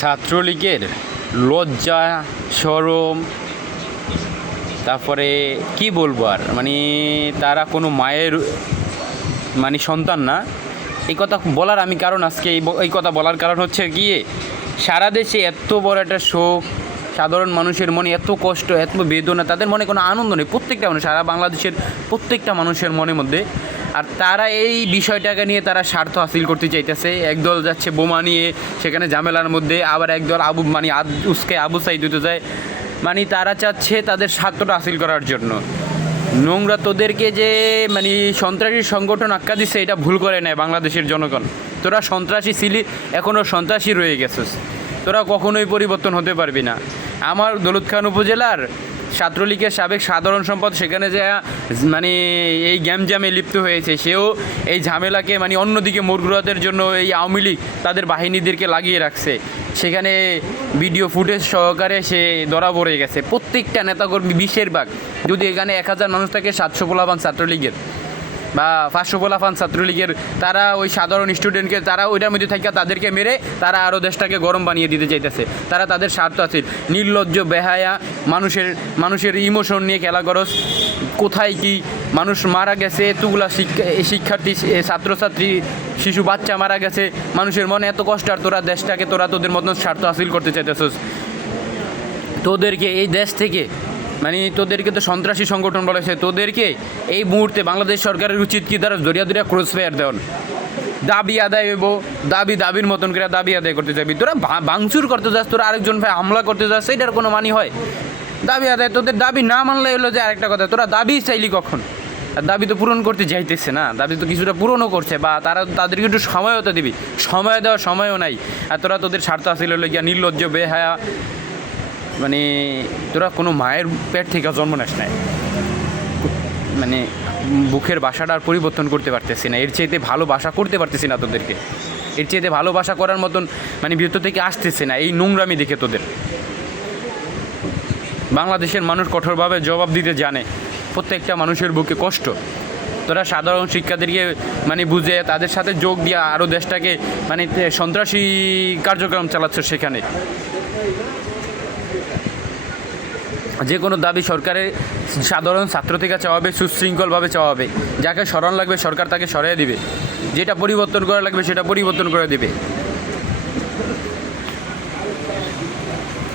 ছাত্রলীগের লজ্জা শরম, তারপরে কি বলবো আর, মানে তারা কোনো মায়ের সন্তান না। এই কথা বলার আমি কারণ আজকে এই কথা বলার কারণ হচ্ছে গিয়ে সারা দেশে এত বড় একটা শোক, সাধারণ মানুষের মনে এত কষ্ট, এত বেদনা, তাদের মনে কোনো আনন্দ নেই। প্রত্যেকটা মানুষ, সারা বাংলাদেশের প্রত্যেকটা মানুষের মনের মধ্যে। আর তারা এই বিষয়টাকে নিয়ে তারা স্বার্থ হাসিল করতে চাইতেছে। একদল যাচ্ছে বোমা নিয়ে সেখানে ঝামেলার মধ্যে, আবার একদল আবু সাইদ হতে যায়। তারা চাচ্ছে তাদের স্বার্থটা হাসিল করার জন্য। নোংরা তোদেরকে যে সন্ত্রাসী সংগঠন আখ্যা দিচ্ছে, এটা ভুল করে নেয় বাংলাদেশের জনগণ। তোরা সন্ত্রাসী ছিলি, এখনও সন্ত্রাসী রয়ে গেছিস। তোরা কখনোই পরিবর্তন হতে পারবি না। আমার দৌলতখান উপজেলার ছাত্রলীগের সাবেক সাধারণ সম্পাদক সেখানে যে এই গ্যামজামে লিপ্ত হয়েছে, সেও এই ঝামেলাকে অন্যদিকে মোড় ঘোরাতের জন্য এই আওয়ামী লীগ তাদের বাহিনীদেরকে লাগিয়ে রাখছে। সেখানে ভিডিও ফুটেজ সহকারে সে ধরা পড়ে গেছে। প্রত্যেকটা নেতাকর্মী 20-এর ভাগ, যদি এখানে 1000 মানুষ থাকে, 700 পোলাপান ছাত্রলীগের বা 500 পোলাপান ছাত্রলীগের, তারা ওই সাধারণ স্টুডেন্টকে তারা ওইটার মধ্যে থাকে, তাদেরকে মেরে তারা আরও দেশটাকে গরম বানিয়ে দিতে চাইতেছে। তারা তাদের স্বার্থ আছে। নির্লজ্জ, বেহায়া, মানুষের ইমোশন নিয়ে খেলা করস। কোথায় কি মানুষ মারা গেছে, এতগুলা শিক্ষার্থী, ছাত্রছাত্রী, শিশু, বাচ্চা মারা গেছে, মানুষের মনে এত কষ্ট, আর তোরা দেশটাকে তোদের মতন স্বার্থ হাসিল করতে চাইতেছস। তোদেরকে এই দেশ থেকে তোদেরকে তো সন্ত্রাসী সংগঠন বলেছে। তোদেরকে এই মুহূর্তে বাংলাদেশ সরকারের উচিত কি তারা জড়িয়া ক্রস ফায়ার দেওয়ান। দাবি আদায় হইব, দাবির মতন করে দাবি আদায় করতে যাবি। তোরা ভাঙচুর করতে যাস, তোরা আরেকজন ভাই হামলা করতে যাস, এটার কোনো মানি হয়? দাবি আদায়, তোদের দাবি না মানলে হলো যে আরেকটা কথা। তোরা দাবি চাইলি কখন? আর দাবি তো পূরণ করতে যাইতেছে না, দাবি তো কিছুটা পূরণও করছে, বা তাদেরকে একটু সময়ও তো দিবি। সময় দেওয়ার সময়ও নাই। আর তোদের স্বার্থ হাসিল হলো গিয়া নির্লজ্জ, বেহায়া। তোরা কোনো মায়ের পেট থেকে জন্ম নেস নাই। বুকের বাসাটা আর পরিবর্তন করতে পারতেছি না। এর চাইতে ভালো বাসা করতে পারতেছি না তোদেরকে। এর চাইতে ভালোবাসা করার মতন ভিতর থেকে আসতেছে না এই নোংরামি দেখে তোদের। বাংলাদেশের মানুষ কঠোরভাবে জবাব দিতে জানে। প্রত্যেকটা মানুষের বুকে কষ্ট। তোরা সাধারণ শিক্ষার্থীদেরকে বুঝে তাদের সাথে যোগ দিয়ে আরও দেশটাকে সন্ত্রাসী কার্যক্রম চালাচ্ছ। সেখানে যে কোনো দাবি সরকারের সাধারণ ছাত্র থেকে চাওয়া হবে, সুশৃঙ্খলভাবে চাওয়া হবে। যাকে সরান লাগবে সরকার তাকে সরিয়ে দিবে, যেটা পরিবর্তন করা লাগবে সেটা পরিবর্তন করে দিবে।